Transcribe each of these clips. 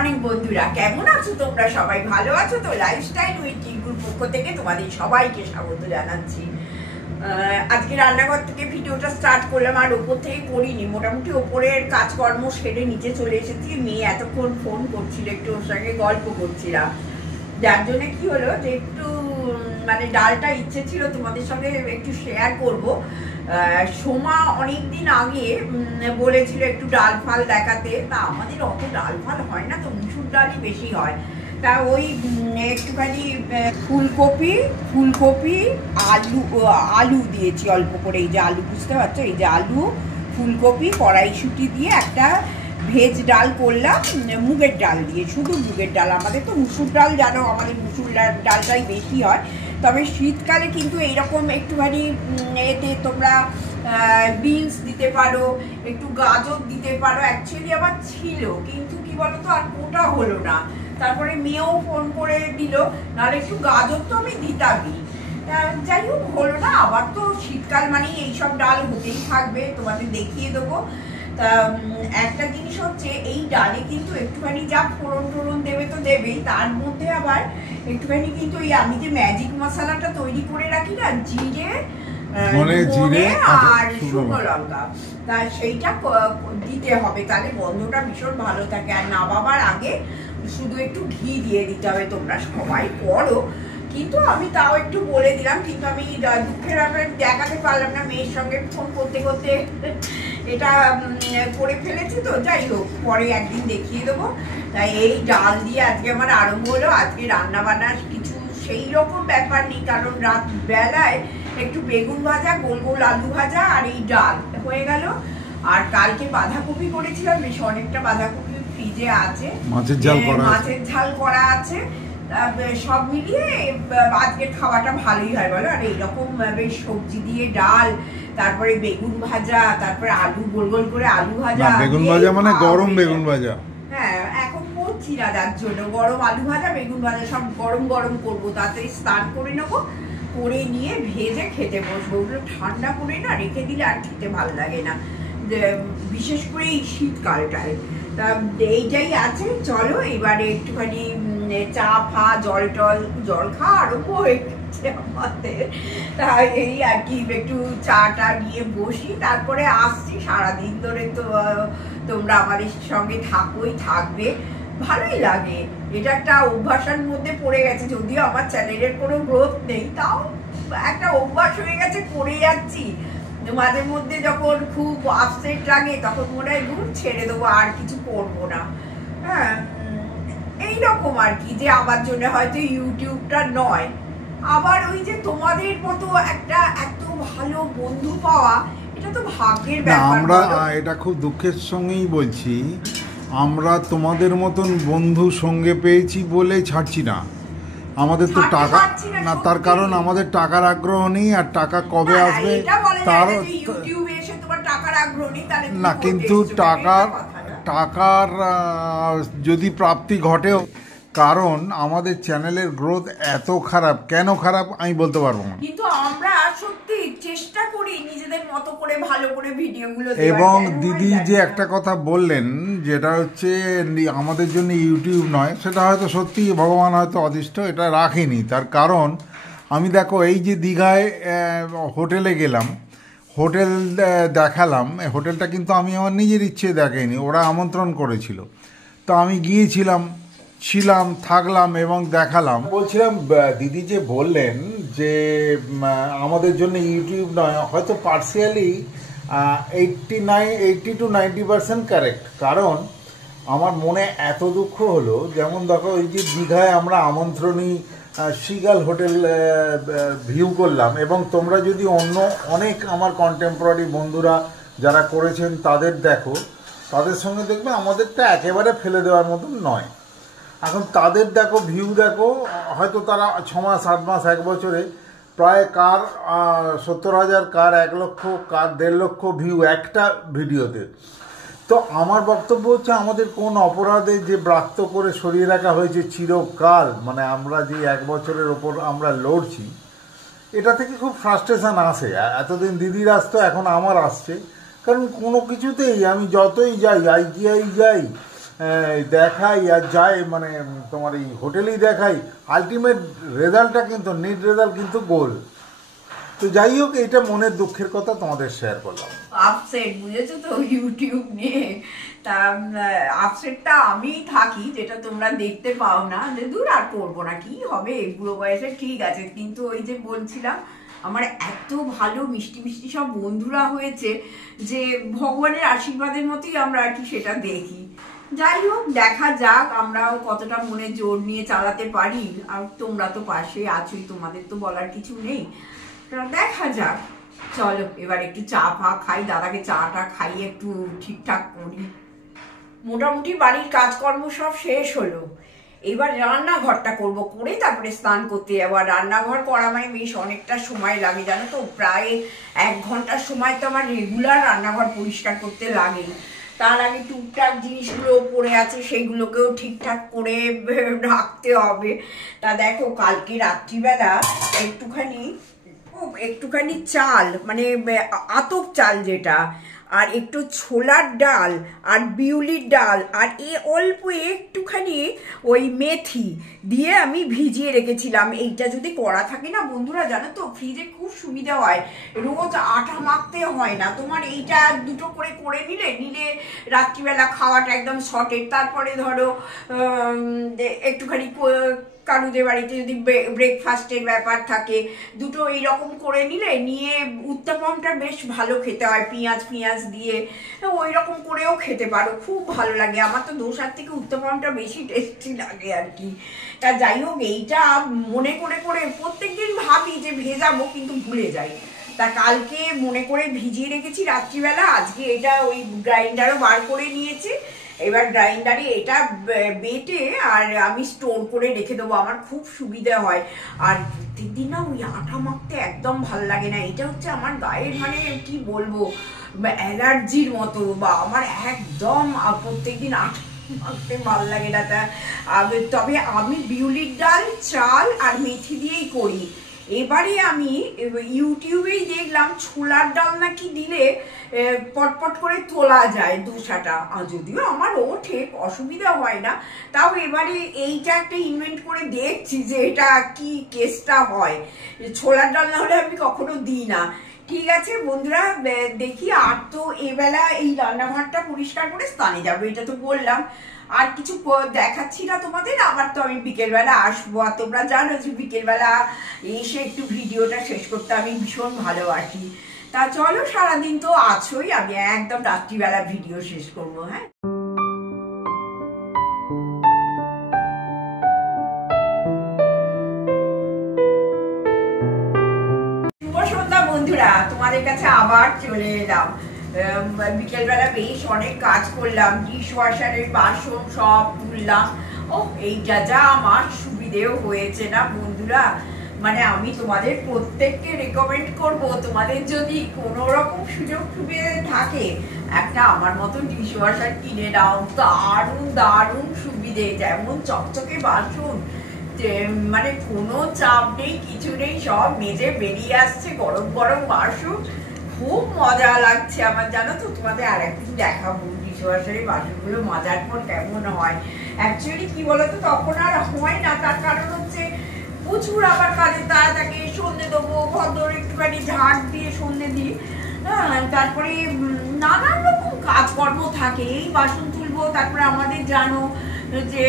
Morning বন্ধুরা, কেমন আছো তোমরা? সবাই ভালো আছো তো? লাইফস্টাইল উইথ টিঙ্কুর পক্ষ থেকে তোমাদের সবাইকে স্বাগত জানাচ্ছি। আজকে রান্নাঘর থেকে ভিডিওটা স্টার্ট করলাম, আর ওপর থেকে করিনি। মোটামুটি ওপরের কাজকর্ম সেরে নিচে চলে এসেছি। মেয়ে এতক্ষণ ফোন করছিল, একটু ওর সঙ্গে গল্প করছিলাম, যার জন্য কি হলো যে একটু মানে ডালটা ইচ্ছে ছিল তোমাদের সঙ্গে একটু শেয়ার করব। সোমা অনেকদিন আগে বলেছিল একটু ডাল ফাল দেখাতে। তা আমাদের অত ডাল ফাল হয় না তো, মুসুর ডালই বেশি হয়। তা ওই একটুখানি ফুলকপি আলু দিয়েছি অল্প করে। এই যে আলু, বুঝতে পারছো, এই যে আলু ফুলকপি কড়াইশুঁটি দিয়ে একটা ভেজ ডাল করলাম, মুগের ডাল দিয়ে, শুধু মুগের ডাল। আমাদের তো মুসুর ডাল জানো, আমাদের মুসুর ডালটাই বেশি হয়। তবে শীতকালে কিন্তু এইরকম একটুখানি এতে তোমরা বিনস দিতে পারো, একটু গাজর দিতে পারো। অ্যাকচুয়ালি আমার ছিল, কিন্তু কি বলতো আর কোটা হলো না। তারপরে মেয়েও ফোন করে দিল, নাহলে একটু গাজর তো আমি দিতামই। যাই হোক, হলো না। আবার তো শীতকাল মানেই এইসব ডাল হতেই থাকবে, তোমাদের দেখিয়ে দেবো। তা একটা জিনিস হচ্ছে, এই ডালে কিন্তু একটুখানি যা ফোড়ন টোড়ন দেবে তো দেবেই, তার মধ্যে আবার একটুখানি কিন্তু ওই আমি যে ম্যাজিক মশলাটা তৈরি করে রাখি না, জিরে আর শুকনো লঙ্কা, তা সেইটা দিতে হবে, তাহলে গন্ধটা ভীষণ ভালো থাকে। আর নামাবার আগে শুধু একটু ঘি দিয়ে দিতে হবে। তোমরা সবাই করো, কিন্তু আমি তাও একটু বলে দিলাম। কিন্তু আমি দুঃখের ব্যাপারে দেখাতে পারলাম না, মেয়ের সঙ্গে ফোন করতে করতে এটা করে ফেলেছি। তো যাই হোক, পরে একদিন দেখিয়ে দেবো। তাই এই ডাল দিয়ে আজকে আমার আরম্ভ হলো। আজকে রান্না বান্নার কিছু সেই রকম ব্যাপার নেই, কারণ রাত বেলায় একটু বেগুন ভাজা, গোল গোল আলু ভাজা আর এই ডাল হয়ে গেল। আর কালকে বাঁধাকপি করেছিলাম, বেশ অনেকটা বাঁধাকপি ফ্রিজে আছে, মাছের ঝাল করা আছে। সব মিলিয়ে আজকের খাওয়াটা ভালোই হয় বলো। আর এইরকম বেশ সবজি দিয়ে ডাল, তারপরে বেগুন ভাজা, তারপরে আলু গোল গোল করে আলু ভাজা। বেগুন ভাজা মানে গরম বেগুন ভাজা? হ্যাঁ, এখন করছি না, যার জন্য গরম আলু ভাজা বেগুন ভাজা সব গরম গরম করবো। তাড়াতাড়ি স্নান করে নেবো, করে নিয়ে ভেজে খেতে বসবো। ওগুলো ঠান্ডা করে না রেখে দিলে আর খেতে ভালো লাগে না, বিশেষ করে এই শীতকালটায়। তা এইটাই আছে। চলো এবারে একটুখানি চা ফা জল খাওয়া আরম্ভ হয়ে গেছে আমাদের। তা এই আর কি, একটু চাটা নিয়ে বসি, তারপরে আসছি। সারাদিন ধরে তো তোমরা আমাদের সঙ্গে থাকবে, ভালোই লাগে। এটা একটা অভ্যাসের মধ্যে পড়ে গেছে, যদিও আমার চ্যানেলের কোনো গ্রোথ নেই, তাও একটা অভ্যাস হয়ে গেছে, করে যাচ্ছি। মাঝে মধ্যে যখন খুব আপসেট লাগে তখন মনে হয় দূর ছেড়ে দেবো, আর কিছু করবো না। হ্যাঁ, এইরকম আর কি, যে আমার জন্য হয়তো ইউটিউবটা নয়। আবার ওই যে তোমাদের মতো একটা এত ভালো বন্ধু পাওয়া, এটা তো ভাগ্যের ব্যাপার। আমরা এটা খুব দুঃখের সঙ্গেই বলছি, আমরা তোমাদের মতন বন্ধু সঙ্গে পেয়েছি বলে ছাড়ছি না। আমাদের তো টাকা না, তার কারণ আমাদের টাকার আগ্রহ নেই। আর টাকা কবে আসবে তারও না, কিন্তু টাকার যদি প্রাপ্তি ঘটেও, কারণ আমাদের চ্যানেলের গ্রোথ এত খারাপ। কেন খারাপ আমি বলতে পারবো না, কিন্তু আমরা সত্যি চেষ্টা করি নিজেদের মতো করে ভালো করে ভিডিওগুলো। এবং দিদি যে একটা কথা বললেন, যেটা হচ্ছে আমাদের জন্য ইউটিউব নয়, সেটা হয়তো সত্যি ভগবান হয়তো অদৃষ্ট এটা রাখেনি। তার কারণ আমি দেখো, এই যে দীঘায় হোটেলে গেলাম, হোটেল দেখালাম, হোটেলটা কিন্তু আমি আমার নিজের ইচ্ছে দেখাইনি, ওরা আমন্ত্রণ করেছিল। তো আমি গিয়েছিলাম, ছিলাম, থাকলাম এবং দেখালাম। বলছিলাম, দিদি যে বললেন যে আমাদের জন্য ইউটিউব নয়, হয়তো পার্সিয়ালি 80 to 90% কারেক্ট। কারণ আমার মনে এত দুঃখ হলো, যেমন দেখো ওই যে দীঘায় আমরা আমন্ত্রণী সিগাল হোটেল ভিউ করলাম, এবং তোমরা যদি অন্য অনেক আমার কন্টেম্পোরারি বন্ধুরা যারা করেছেন তাদের দেখো, তাদের সঙ্গে দেখবে আমাদেরটা একেবারে ফেলে দেওয়ার মতন নয়। এখন তাদের দেখো ভিউ দেখো, হয়তো তারা 6 মাস 8 মাস 1 বছরে প্রায় কার 70,000, কার 1 লক্ষ, কার 1.5 লক্ষ ভিউ একটা ভিডিওতে। তো আমার বক্তব্য হচ্ছে, আমাদের কোন অপরাধে যে ব্রাত্য করে সরিয়ে রাখা হয়েছে চিরকাল, মানে আমরা যে 1 বছরের ওপর আমরা লড়ছি, এটা থেকে খুব ফ্রাস্ট্রেশন আসে। এতদিন দিদির আসতো, এখন আমার আসছে। কারণ কোনো কিছুতেই আমি যতই যাই, আইটিআই যাই, দেখাই আর যাই, মানে তোমার এই হোটেলেই দেখাই, আলটিমেট রেজাল্টটা কিন্তু নেট রেজাল্ট কিন্তু গোল। তো যাই হোক, এটা মনের দুঃখের কথা তোমাদের শেয়ার করলাম। আপসেট বুঝেছো তো ইউটিউব নিয়ে। তা আপসেটটা আমি থাকি, যেটা তোমরা দেখতে পাও না, যে দূর আর করবো না, কি হবে বুড়ো বয়সে, ঠিক আছে। কিন্তু ওই যে বলছিলাম, আমার এত ভালো মিষ্টি মিষ্টি সব বন্ধুরা হয়েছে যে ভগবানের আশীর্বাদের মতোই আমরা আর কি সেটা দেখি। যাই হোক, দেখা যাক আমরাও কতটা মনে জোর নিয়ে চালাতে পারি। আর তোমরা তো পাশে আছোই, তোমাদের তো বলার কিছু নেই, দেখা যাক। চলো এবার একটু চা ফা খাই, দাদাকে চাটা খাইয়ে একটু ঠিকঠাক করি। মোটামুটি বাড়ির কাজকর্ম সব শেষ হলো, এবার রান্নাঘরটা করব, করে তারপরে স্নান করতে যাবো। আর রান্নাঘর করা মানে বেশ অনেকটা সময় লাগে জানো তো, প্রায় 1 ঘন্টার সময় তো আমার রেগুলার রান্নাঘর পরিষ্কার করতে লাগে। তার আগে টুকটাক জিনিসগুলো পড়ে আছে, সেইগুলোকেও ঠিকঠাক করে রাখতে হবে। তা দেখো, কালকে রাত্রিবেলা একটুখানি চাল, মানে আতপ চাল যেটা, আর একটু ছোলার ডাল আর বিউলির ডাল, আর অল্প একটুখানি ওই মেথি দিয়ে আমি ভিজিয়ে রেখেছিলাম। এইটা যদি করা থাকে না বন্ধুরা, জানো তো ফ্রিজে খুব সুবিধা হয়, রোজ আটা মাখতে হয় না তোমার। এইটা দুটো করে নিলে রাত্রিবেলা খাওয়াটা একদম সর্টেড। তারপরে ধরো একটুখানি কারুদের বাড়িতে যদি ব্রেকফাস্টের ব্যাপার থাকে, দুটো এইরকম করে নিয়ে উত্তপমটা বেশ ভালো খেতে হয় পেঁয়াজ দিয়ে, ওই রকম করেও খেতে পারো, খুব ভালো লাগে। আমার তো দোসার থেকে উত্তপমটা বেশি টেস্টি লাগে আর কি। তা যাই হোক, এইটা মনে করে প্রত্যেকদিন ভাবি যে ভেজাবো, কিন্তু ভুলে যাই। তা কালকে মনে করে ভিজিয়ে রেখেছি রাত্রিবেলা, আজকে এটা ওই গ্রাইন্ডারও বার করে নিয়েছি। এবার গ্রাইন্ডারে এটা বেটে আর আমি স্টোর করে রেখে দেবো, আমার খুব সুবিধা হয়। আর প্রত্যেকদিন না ওই আটা মাখতে একদম ভালো লাগে না, এটা হচ্ছে আমার গায়ের মানে কি বলবো অ্যালার্জির মতো, বা আমার একদম প্রত্যেকদিন আটা মাখতে ভালো লাগে না। তবে আমি বিউলির ডাল, চাল আর মেথি দিয়েই করি। এবারে আমি ইউটিউবেই দেখলাম ছোলার ডাল নাকি দিলে পটপট করে তোলা যায় দোসাটা, যদিও আমার ওঠে, অসুবিধা হয় না। তাও এবারে এইটা একটা ইনভেন্ট করে দেখছি যে এটা কি কেসটা হয়। ছোলার ডাল না হলে আমি কখনো দিই না। ঠিক আছে বন্ধুরা, দেখি। আর তো এবেলা এই রান্নাঘরটা পরিষ্কার করে স্নানে যাবো, এটা তো বললাম। আর কিছু দেখাচ্ছি না তোমাদের, আবার তো আমি বিকেলবেলা আসবো। আর তোমরা জানো যে বিকেলবেলা এসে একটু ভিডিওটা শেষ করতে আমি ভীষণ ভালোবাসি। তা চলো, সারাদিন তো আছোই, আমি একদম রাত্রিবেলা ভিডিও শেষ করবো। হ্যাঁ, শুভ সন্ধ্যা বন্ধুরা, তোমাদের কাছে আবার চলে এলাম। বিকেলবেলা বেশ অনেক কাজ করলাম, ডিশ ওয়াশারের বাসন সব তুললাম। ও এইটা যা আমার সুবিধেও হয়েছে না বন্ধুরা, মানে আমি তোমাদের প্রত্যেককে রেকমেন্ড করব, তোমাদের যদি কোনো রকম সুযোগ সুবিধা থাকে একটা আমার মতো ডিশ ওয়াশার কিনে নাও। দারুণ দারুণ সুবিধে, যেমন চকচকে বাসন, মানে কোনো চাপ নেই, কিছু নেই, সব মেজে বেরিয়ে আসছে গরম গরম বাসন, খুব মজা লাগছে আমার। জানো তো, তোমাদের আর একদিন দেখাবো ডিশওয়াশারে বাসনগুলো মাজার পর কেমন হয়। অ্যাকচুয়ালি কি বলতো, তখন আর হয় না, তার কারণ হচ্ছে প্রচুর আবার কাজে তারা থাকে, সন্ধে দেবো, ভদ্র একটুখানি ঝাড় দিয়ে সন্ধে দিই, তারপরে নানান রকম কাজকর্ম থাকে, এই বাসন তুলবো। তারপরে আমাদের জানো যে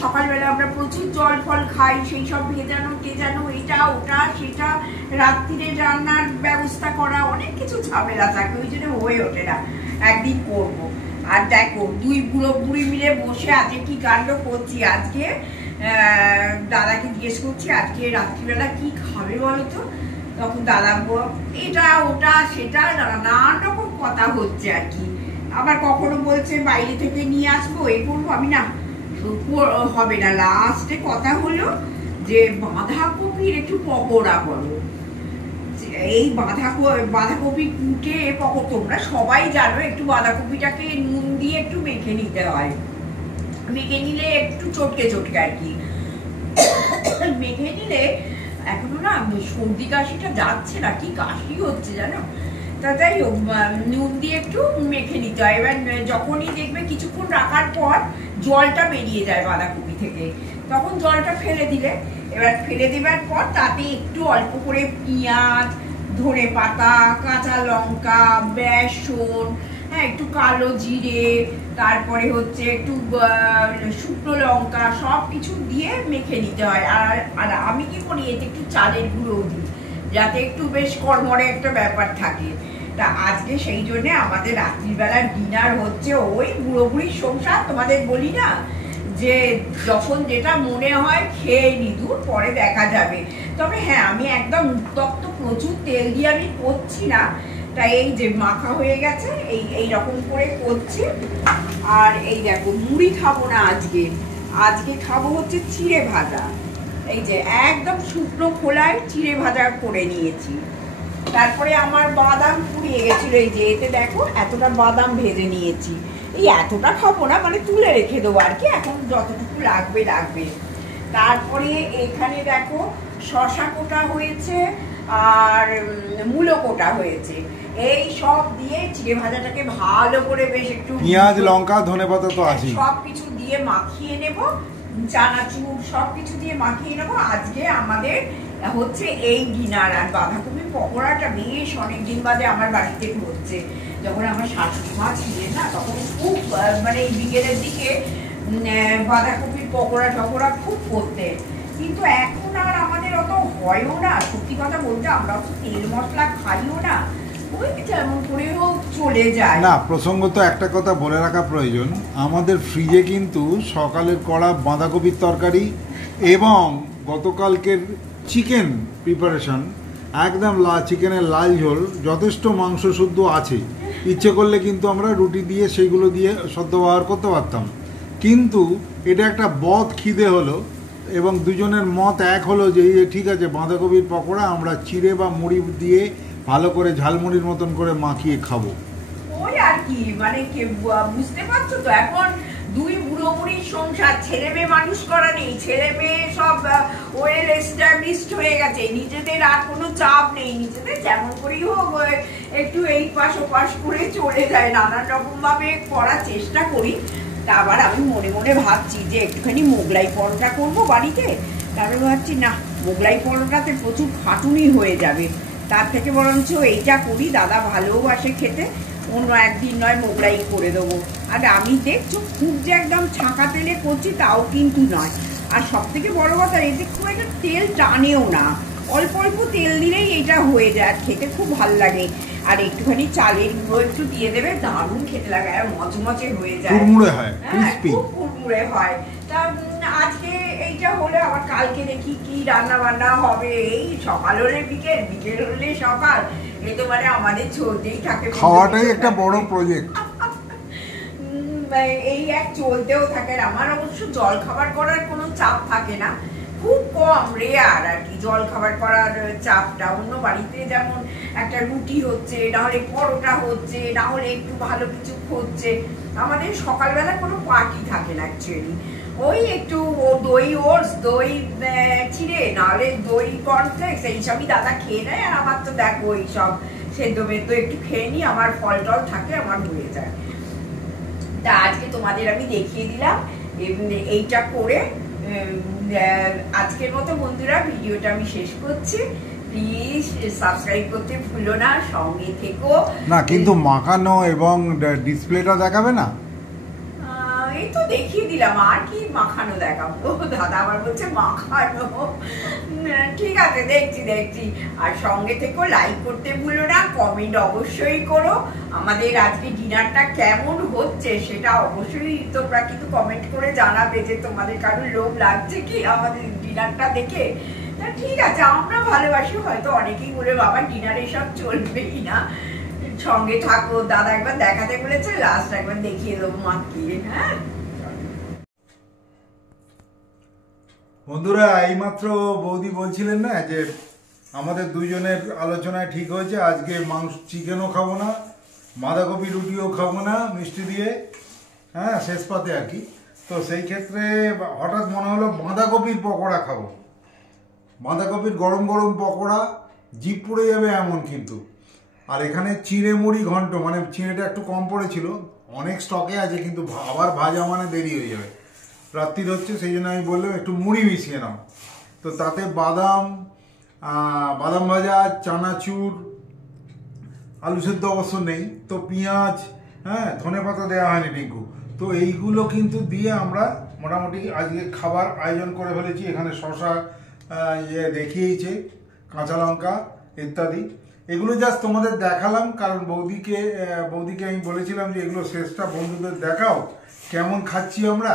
সকালবেলা আমরা প্রচুর জল ফল খাই, সেই সব ভেজানো টেজানো, এটা ওটা সেটা, রাত্রিরে রান্নার ব্যবস্থা করা, অনেক কিছু ঝামেলা থাকে, ওই জন্য হয়ে ওঠে না। একদিন করবো। আর দেখো, দুই বুড়ো বুড়ি মিলে বসে আজকে কি কাণ্ড করছি। আজকে দাদাকে জিজ্ঞেস করছি আজকে রাত্রিবেলা কি খাবে বলতো, তখন দাদা এটা ওটা সেটা নানান রকম কথা হচ্ছে আর কি। আবার কখনো বলছে বাইরে থেকে নিয়ে আসবো, এ করবো, আমি না হবে না। লাস্টে কথা হলো যে বাঁধাকপির একটু পকোড়া করো। এই বাঁধাকপি কুটে তোমরা সবাই জানো, একটু বাঁধাকপিটাকে নুন দিয়ে একটু মেখে নিতে হয়, মেখে নিলে একটু চটকে আর কি মেখে নিলে। এখনো না সর্দি কাশিটা যাচ্ছে না, কি কাশি হচ্ছে জানো, তা যাই হোক, নুন দিয়ে একটু মেখে নিতে হয়। এবার যখনই দেখবে কিছুক্ষণ রাখার পর জলটা বেরিয়ে যায় বাঁধাকপি থেকে, তখন জলটা ফেলে দিলে, এবার ফেলে দেওয়ার পর তাতে একটু অল্প করে পেঁয়াজ, ধনে পাতা, কাঁচা লঙ্কা, বেসন, হ্যাঁ, একটু কালো জিরে, তারপরে হচ্ছে একটু শুকনো লঙ্কা, সব কিছু দিয়ে মেখে নিতে হয়। আর আমি কি করি, এতে একটু চালের গুঁড়ো দিই, যাতে একটু বেশ কড়মড়ে একটা ব্যাপার থাকে। তা আজকে সেই জন্য আমাদের রাত্রিবেলার ডিনার হচ্ছে ওই বুড়ো বুড়ির সংসার। তোমাদের বলি না যে যখন যেটা মনে হয় খেয়ে নি, দূর পরে দেখা যাবে। তবে হ্যাঁ, আমি একদম উত্তপ্ত প্রচুর তেল দিয়ে আমি করছি না, তাই এই যে মাখা হয়ে গেছে, এই রকম করে করছি। আর এই দেখো, মুড়ি খাবো না আজকে, আজকে খাবো হচ্ছে চিড়ে ভাজা। এই যে একদম শুকনো খোলায় চিড়ে ভাজা করে নিয়েছি। তারপরে আমার বাদাম পুড়িয়ে গেছিল, এই যে এতে দেখো এতটা বাদাম ভেজে নিয়েছি। এই এতটা খাবো না, মানে তুলে রেখে দেবো আর কি, এখন যতটুকু লাগবে লাগবে। তারপরে এখানে দেখো শশা কোটা হয়েছে আর মূলো কোটা হয়েছে, এই সব দিয়ে চিড়ে ভাজাটাকে ভালো করে বেশ একটু পেঁয়াজ, লঙ্কা, ধনেপাতা তো আছে, সব কিছু দিয়ে মাখিয়ে নেব, চানাচুর সব কিছু দিয়ে মাখিয়ে নেবো। আজকে আমাদের হচ্ছে এই ডিনার। আর বাঁধাকপি পকোড়াটা বেশ অনেকদিন বাদে আমার বাড়িতে হচ্ছে। যখন আমার শাশুড়ি মা ছিলেন না, তখন খুব মানে এই বিকেলের দিকে বাঁধাকপির পকোড়া টকোড়া খুব করতেন, কিন্তু এখন আর আমাদের অত হয়ও না। সত্যি কথা বলতে আমরা অত তেল মশলা খাইও না, ওই যেমন করে হোক চলে যায় না। প্রসঙ্গত একটা কথা বলে রাখা প্রয়োজন, আমাদের ফ্রিজে কিন্তু সকালের করা বাঁধাকপির তরকারি এবং গতকালকের চিকেন প্রিপারেশন, একদম চিকেনের লাল ঝোল, যথেষ্ট মাংস শুদ্ধ আছে। ইচ্ছে করলে কিন্তু আমরা রুটি দিয়ে সেইগুলো দিয়ে সদ্য ব্যবহার করতে পারতাম, কিন্তু এটা একটা বদ খিদে হলো এবং দুজনের মত এক হলো যে ঠিক আছে, বাঁধাকপির পকোড়া আমরা চিড়ে বা মুড়ি দিয়ে ভালো করে ঝালমুড়ির মতন করে মাখিয়ে খাবো। ওই আর কি, মানে বুঝতে পারছো তো, এখন দুই বুড়ো বুড়ির সংসার, ছেলে মেয়ে মানুষ করা নেই, ছেলে মেয়ে সব ওয়েল এস্টাবলিশড হয়ে গেছে, নিজেদের আর কোনো চাপ নেই, নিজেদের যেমন করেই হোক একটু এই পাশ ও পাশ করে চলে যায়, নানান রকম ভাবে করার চেষ্টা করি। তা আবার আমি মনে মনে ভাবছি যে একটুখানি মোগলাই পরোটা করবো বাড়িতে, তারপরে ভাবছি না, মোগলাই পরোটাতে প্রচুর খাটুনি হয়ে যাবে, তার থেকে বরঞ্চ এইটা করি, দাদা ভালোবাসে খেতে, অন্য একদিন নয় মোগলাই করে দেবো। আর আমি দেখছো খুব যে একদম ছাঁকা তেলে করছি তাও কিন্তু নয়। আর সব থেকে বড় কথা, এতে খুব একটা তেল টানেও না, অল্প অল্প তেল দিলেই এটা হয়ে যায়, আর খেতে খুব ভালো লাগে। আর একটুখানি চালের গুঁড়ো একটু দিয়ে দেবে, দারুণ খেতে লাগে, আর মচমচে হয়ে যায়, কুড়মুড়ে হয়, খুব কুড়মুড়ে হয়। তা আজকে এইটা হলে আবার কালকে দেখি কি রান্না বান্না হবে। এই সকাল হলে বিকেল, বিকেল হলে সকাল, এই তো মানে আমাদের চলতেই থাকে, খাওয়াটাই একটা বড় প্রজেক্ট। এই এক চলতেও থাকে। আমার অবশ্য জল খাবার করার কোনো চাপ থাকে না, খুব কম, রেয়ার আর কি জল খাবার করার চাপটা। অন্য বাড়িতে যেমন একটা রুটি হচ্ছে, না হলে পরোটা হচ্ছে, না হলে একটু ভালো কিছু হচ্ছে, আমাদের সকালবেলা কোনো পার্টি থাকে না অ্যাকচুয়ালি। ওই একটু দই ওটস, দই চিড়ে, নাহলে দই কর্নফ্লেক্স, এইসবই দাদা খেয়ে নেয়। আর আমার তো দেখো এইসব সেদ্ধ বেদ্ধ একটু খেয়ে নিই, আমার ফল টল থাকে, আমার হয়ে যায়। তা আজকে তোমাদের আমি দেখিয়ে দিলাম এইটা করে। আজকের মতো বন্ধুরা ভিডিওটা আমি শেষ করছি। প্লিজ সাবস্ক্রাইব করতে ভুলো না, সঙ্গে থেকো। না কিন্তু মাখানো এবং ডিসপ্লেটা দেখাবে না? এই তো দেখিয়ে দিলাম, আর কি মাখানো দেখাবো? দাদা আবার বলছে মাখানো। ঠিক আছে, দেখছি। আর সঙ্গে থেকো, লাইক করতে ভুলো না, কমেন্ট অবশ্যই করো। আমাদের আজকে ডিনারটা কেমন হচ্ছে সেটা অবশ্যই তোমরা কিন্তু কমেন্ট করে জানাবে, যে তোমাদের কারোর লোভ লাগছে কি আমাদের ডিনারটা দেখে। তা ঠিক আছে, আমরা ভালোবাসি, হয়তো অনেকেই বলে বাবা ডিনারে সব চলবেই না। সঙ্গে থাকো, দাদা একবার দেখাতে বলেছে, লাস্ট একবার দেখিয়ে দেবো মাখিয়ে। হ্যাঁ বন্ধুরা, এইমাত্র বৌদি বলছিলেন না যে আমাদের দুজনের আলোচনায় ঠিক হয়েছে আজকে মাংস, চিকেনও খাবো না, বাঁধাকপি রুটিও খাবো না মিষ্টি দিয়ে, হ্যাঁ শেষ পাতে আর কি। তো সেই ক্ষেত্রে হঠাৎ মনে হলো বাঁধাকপির পকোড়া খাবো। বাঁধাকপির গরম গরম পকোড়া, জিভ পুড়ে যাবে এমন কিন্তু। আর এখানে চিঁড়ে মুড়ি ঘন্ট, মানে চিঁড়েটা একটু কম পড়েছিল, অনেক স্টকে আছে কিন্তু আবার ভাজা মানে দেরি হয়ে যাবে, রাত্রির হচ্ছে, সেই জন্য আমি বললাম একটু মুড়ি মিশিয়ে নাও। তো তাতে বাদাম ভাজা, চানাচুর, আলু সেদ্ধ অবশ্য নেই, তো পেঁয়াজ, হ্যাঁ ধনে পাতা দেওয়া হয়নি টিঙ্কু, তো এইগুলো কিন্তু দিয়ে আমরা মোটামুটি আজকে খাবার আয়োজন করে ফেলেছি। এখানে শশা দেখিয়েছে, কাঁচা লঙ্কা ইত্যাদি, এগুলো জাস্ট তোমাদের দেখালাম, কারণ বৌদিকে আমি বলেছিলাম যে এগুলো শেষটা বন্ধুদের দেখাও কেমন খাচ্ছি আমরা,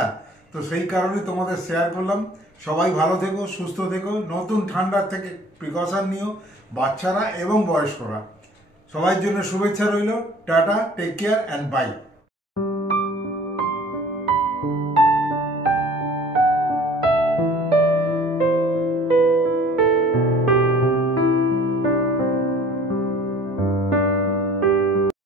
তো সেই কারণে তোমাদের শেয়ার করলাম। সবাই ভালো থেকো, সুস্থ থেকো, নতুন ঠান্ডার থেকে প্রিকশন নিও, বাচ্চারা এবং বয়স্করা। সবার জন্য শুভেচ্ছা রইল। Tata, take care and by.